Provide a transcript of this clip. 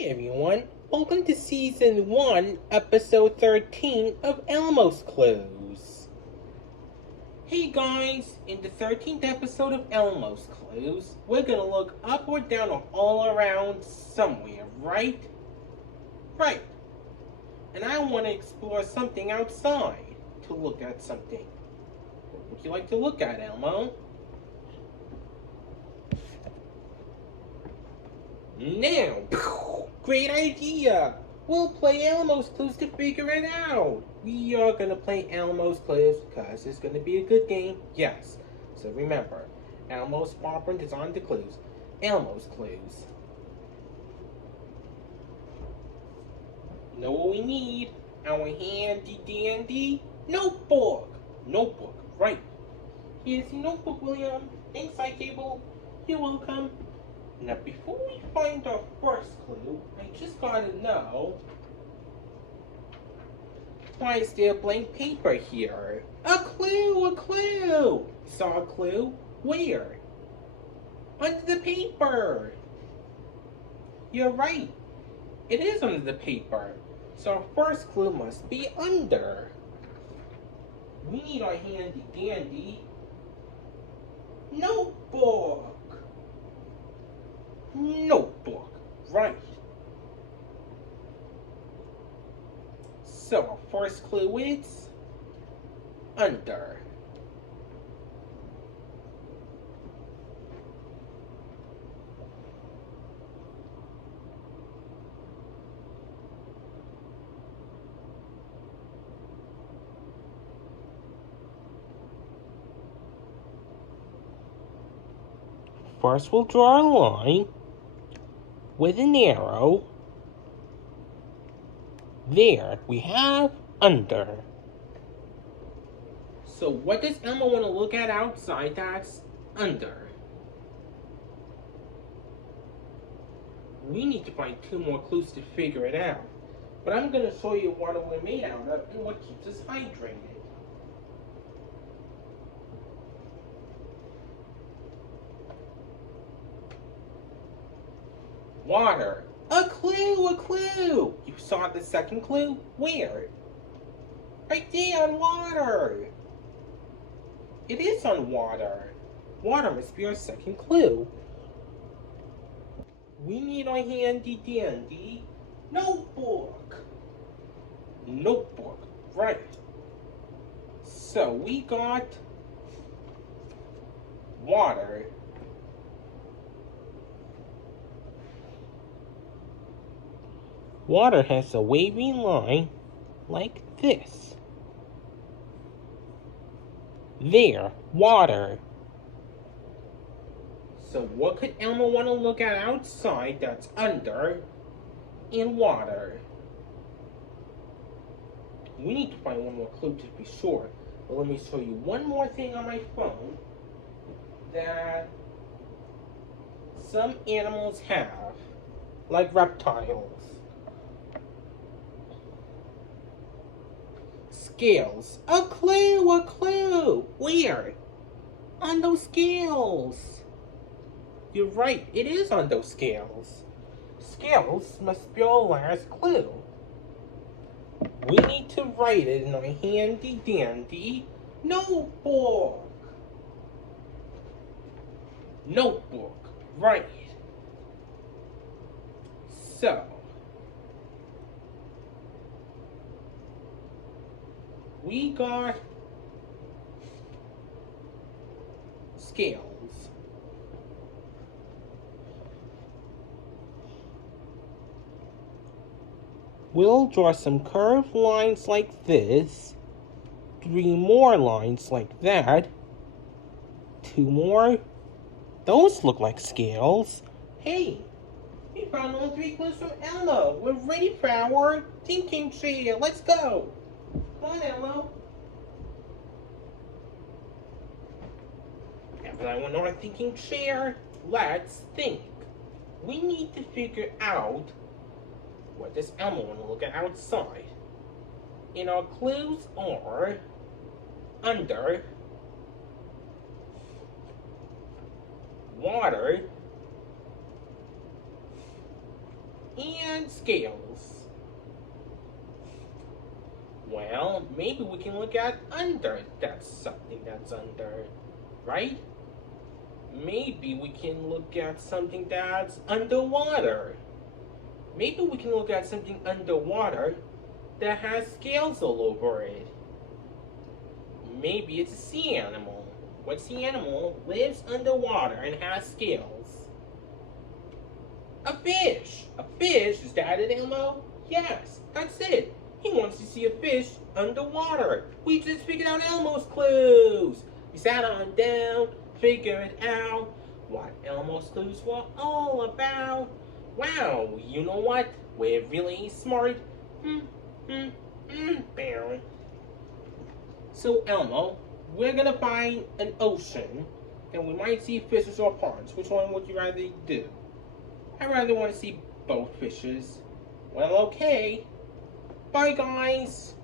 Hi everyone, welcome to Season 1, Episode 13 of Elmo's Clues. Hey guys, in the 13th episode of Elmo's Clues, we're gonna look up or down or all around somewhere, right? Right. And I want to explore something outside, to look at something. What would you like to look at, Elmo? Now! Great idea! We'll play Elmo's Clues to figure it out! We are gonna play Elmo's Clues because it's gonna be a good game, yes. So remember, Elmo's paw print is on the clues. Elmo's Clues. You know what we need? Our handy dandy notebook! Notebook, right. Here's your notebook, William. Thanks, Cable. You're welcome. Now, before we find our first clue, I just gotta know, why is there blank paper here? A clue, a clue! Saw a clue? Where? Under the paper! You're right, it is under the paper. So our first clue must be under. We need our handy dandy notebook. Notebook, right. So, our first clue is under. First, we'll draw a line with an arrow. There, we have under. So what does Elmo want to look at outside that's under? We need to find two more clues to figure it out. But I'm going to show you what we're made out of and what keeps us hydrated. Water. A clue, a clue! You saw the second clue? Where? Right there on water! It is on water. Water must be our second clue. We need our handy dandy notebook. Notebook, right. So we got water. Water has a wavy line like this. There, water. So what could Elmo want to look at outside that's under in water? We need to find one more clue to be sure. But let me show you one more thing on my phone that some animals have, like reptiles. Scales. A clue, a clue! Where? On those scales. You're right, it is on those scales. Scales must be our last clue. We need to write it in our handy dandy notebook. Notebook, right. So, we got scales. We'll draw some curved lines like this, 3 more lines like that, 2 more. Those look like scales. Hey, we found all 3 clues from Elmo. We're ready for our thinking tree. Let's go. Come on, Elmo. Everyone on our thinking chair, let's think. We need to figure out what does Elmo want to look at outside. And our clues are under, water, and scales. Well, maybe we can look at under. That's something that's under, right? Maybe we can look at something that's underwater. Maybe we can look at something underwater that has scales all over it. Maybe it's a sea animal. What sea animal lives underwater and has scales? A fish! A fish? Is that it, Elmo? Yes, that's it. He wants to see a fish underwater. We just figured out Elmo's clues. We sat on down, figured out what Elmo's clues were all about. Wow, you know what? We're really smart. Bam. So Elmo, we're gonna find an ocean, and we might see fishes or ponds. Which one would you rather do? I rather want to see both fishes. Well, okay. Bye, guys.